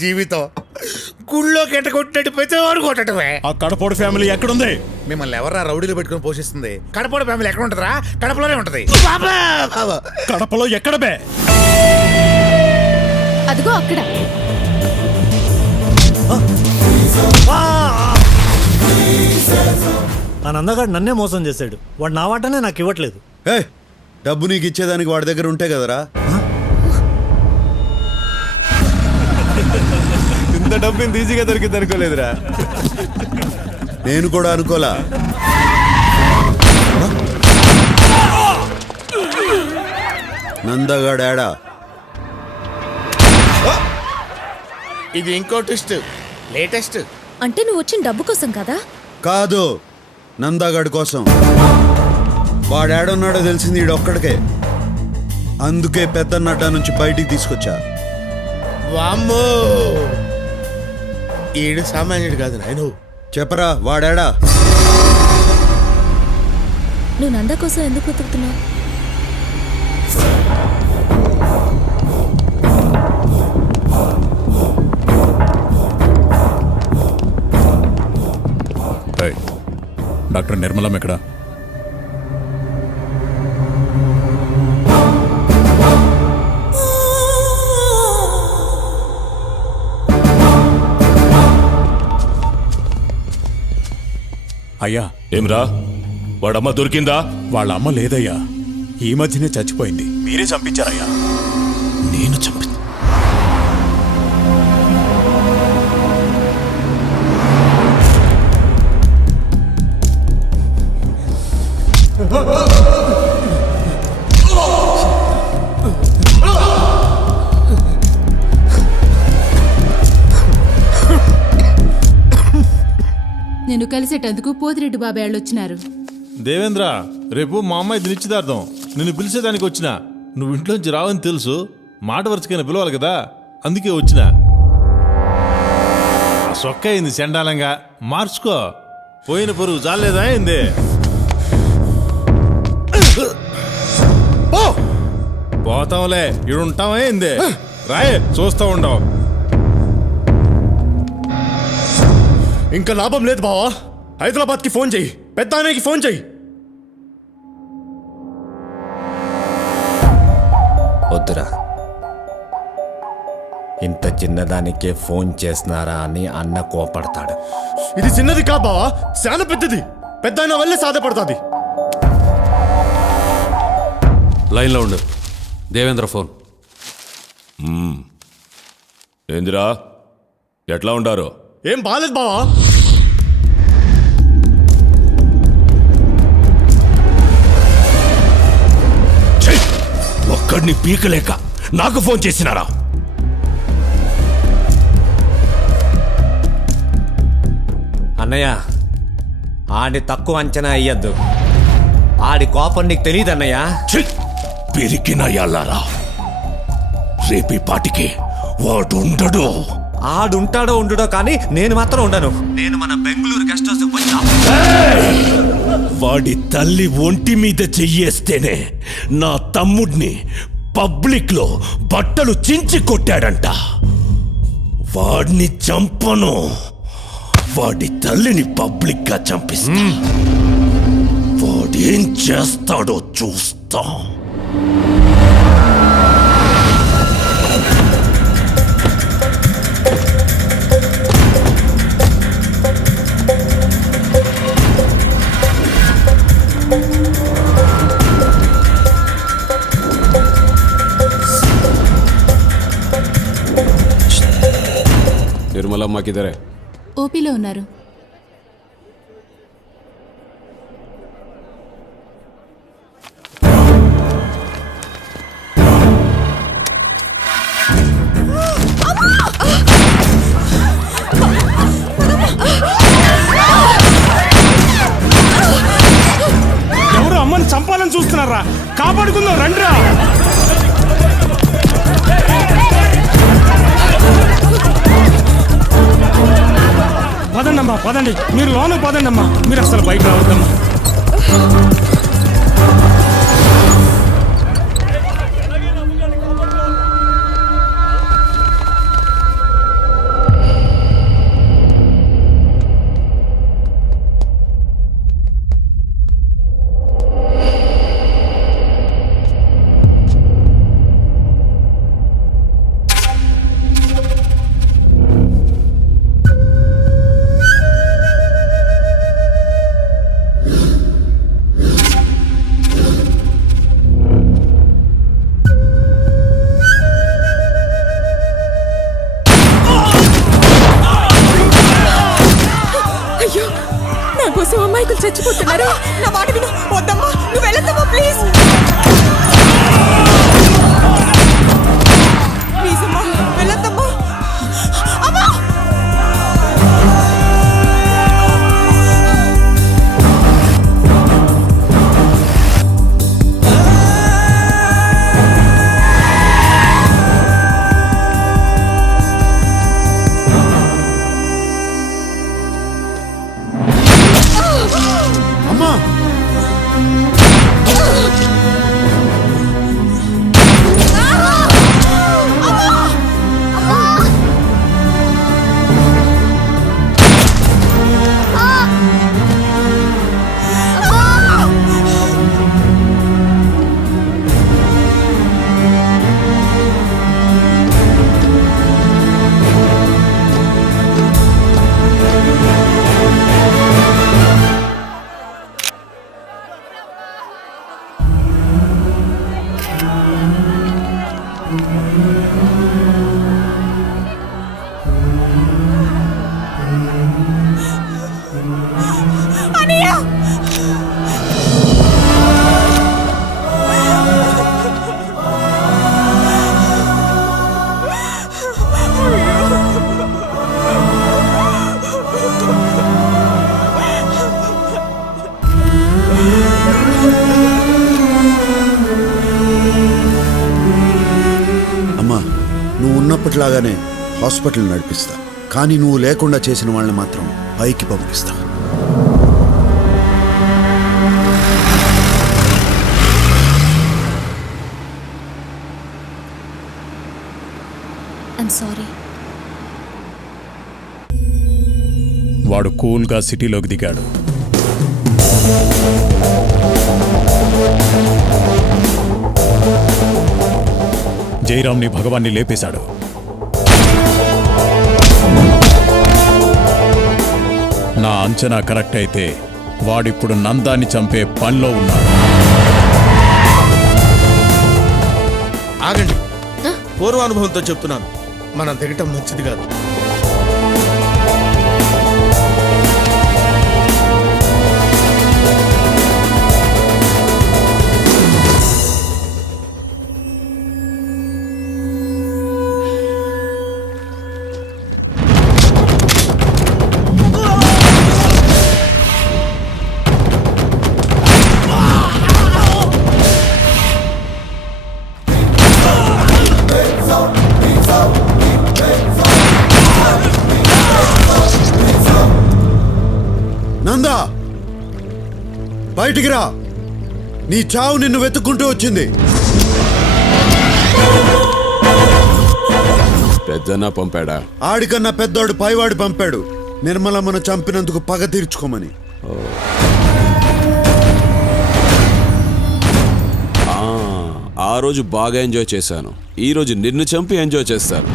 జీవితం గుళ్ళో కెట్ట కొట్టినట్టు ప్రతివాడు కొట్టడమే. ఆ కడపోడు ఫ్యామిలీ ఎక్కడుంది? మిమ్మల్ని ఎవరా రౌడీలు పెట్టుకుని పోషిస్తుంది? కడపడ ఫ్యామిలీ ఎక్కడ ఉంటుందా? కడపలోనే ఉంటది. కడపలో ఎక్కడ బే? అదిగో అక్కడ. ఆ నందగాడు నన్నే మోసం చేశాడు. వాడు నా వాటనే నాకు ఇవ్వట్లేదు. డబ్బు నీకు ఇచ్చేదానికి వాడి దగ్గర ఉంటే కదరా. ఇంత డబ్బు ఇంత ఈజీగా దొరికింది అనుకోలేదురా. నేను కూడా అనుకోలా. నందగాడా? ఇది ఇంకో ట్విస్ట్, లేటెస్ట్. అంటే నువ్వు వచ్చిన డబ్బు కోసం కదా? కాదు, నందగాడి కోసం. వాడేడున్నాడో తెలిసింది ఈడొక్కడికే. అందుకే పెద్దన్నడ్డా నుంచి బయటికి తీసుకొచ్చా. వామ్మో, ఈడు సామాన్యుడు కాదు నాయను. చెప్పరా వాడాడా? నువ్వు నంద కోసం ఎందుకు వెతుకుతున్నావు? డాక్టర్ నిర్మలం ఎక్కడ? అయ్యా. ఏమ్రా, వాడమ్మ దొరికిందా? వాళ్ళ అమ్మ లేదయ్యా, ఈ మధ్యనే చచ్చిపోయింది. మీరే చంపించారయ్యా. నేను చంపి నేను కలిసేటందుకు పోతిరెడ్డి బాబాయ్ వాళ్ళు వచ్చినారు. దేవేంద్ర, రేపు మా అమ్మాయి నిశ్చితార్థం. నిన్ను పిలిచేదానికి వచ్చిన. నువ్వు ఇంట్లోంచి రావని తెలుసు, మాట వరుసకైనా పిలవాలి కదా, అందుకే వచ్చిన. సొక్క అయింది చండాలంగా, మార్చుకో. పోయిన పరువు చాలేదా అయింది? పోతాంలే, ఇడుంటావా అయింది? రాయే, చూస్తా ఉండవు. ఇంకా లాభం లేదు బావా. హైదరాబాద్కి ఫోన్ చెయ్యి, పెద్దానికి ఫోన్ చెయ్యి. వద్దురా, ఇంత చిన్నదానికే ఫోన్ చేస్తున్నారా అని అన్న కోపడతాడు. ఇది చిన్నది కా బావా, చాలా పెద్దది. పెద్దాయన వల్లే సాధ్యపడుతుంది. లైన్లో ఉండు. దేవేంద్ర ఫోన్. ఏందిరా, ఎట్లా ఉండారు? ఏం బాలేదు బావా. ఒక్కడిని పీకలేక నాకు ఫోన్ చేసినారా? అన్నయ్య, ఆడి తక్కువ అంచనా అయ్యద్దు. ఆడి కోపం నీకు తెలియదు అన్నయ్య. పెరిగిన ఎల్లారా, రేపీ పాటికి వాడు ఉండడు. ఆడుంటాడో ఉండుడో కానీ నేను మాత్రం ఉండను. నేను మన బెంగళూరు గెస్ట్ హౌస్ వచ్చా. వాడి తల్లి ఒంటి మీద చెయ్యేస్తేనే నా తమ్ముడిని పబ్లిక్ లో బట్టలు చించి కొట్టాడంట. వాడిని చంపను, వాడి తల్లిని పబ్లిక్ గా చంపిస్తా. వాడేం చేస్తాడో చూస్తా. నిర్మలమ్మకిదరే ఓపీలో ఉన్నారు. ఎవరు అమ్మని చంపాలని చూస్తున్నారా? కాపాడుకుందాం రండిరా. పదండమ్మా, పదండి. మీరు లోన పదండమ్మా, మీరు అసలు బయట రావద్దమ్మా. అరే నా మాట విను, వద్దమ్మా, నువ్వు వెళ్ళొద్దమ్మా ప్లీజ్. ప్లీజ్ అమ్మా వెళ్ళొద్దమ్మా. అమ్మా అమ్మా అమ్మా, నువ్వు ఉన్నప్పటిలాగానే హాస్పిటల్ నడిపిస్తా, కానీ నువ్వు లేకుండా చేసిన వాళ్ళని మాత్రం పైకి పంపిస్తా. I'm sorry. వాడు కూల్గా సిటీలోకి దిగాడు. జయరామ్ని భగవాన్ని లేపేశాడు. నా అంచనా కరెక్ట్ అయితే వాడిప్పుడు నందాన్ని చంపే పనిలో ఉన్నాడు. ఆగండి, పూర్వానుభవంతో చెప్తున్నాను, మనం దిగటం మంచిది కాదు. నందా, బయటికి రా. నీ చావు నిన్ను వెతుక్కుంటూ వచ్చింది. పెద్దనా పంపాడా? ఆడికన్నా పెద్దోడు పైవాడు పంపాడు, నిర్మలమ్మను చంపినందుకు పగ తీర్చుకోమని. ఆ రోజు బాగా ఎంజాయ్ చేశాను. ఈ రోజు నిన్ను చంపి ఎంజాయ్ చేస్తాను.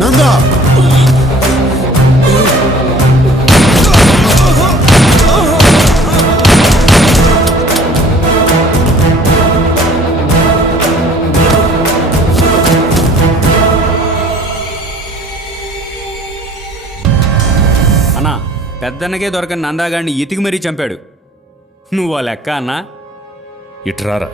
నందా, అన్నా, పెద్దన్నకే దొరకని నందాగాడిని ఎతికి మరీ చంపాడు. నువ్వు ఆ లెక్క అన్నా? ఇట్రారా.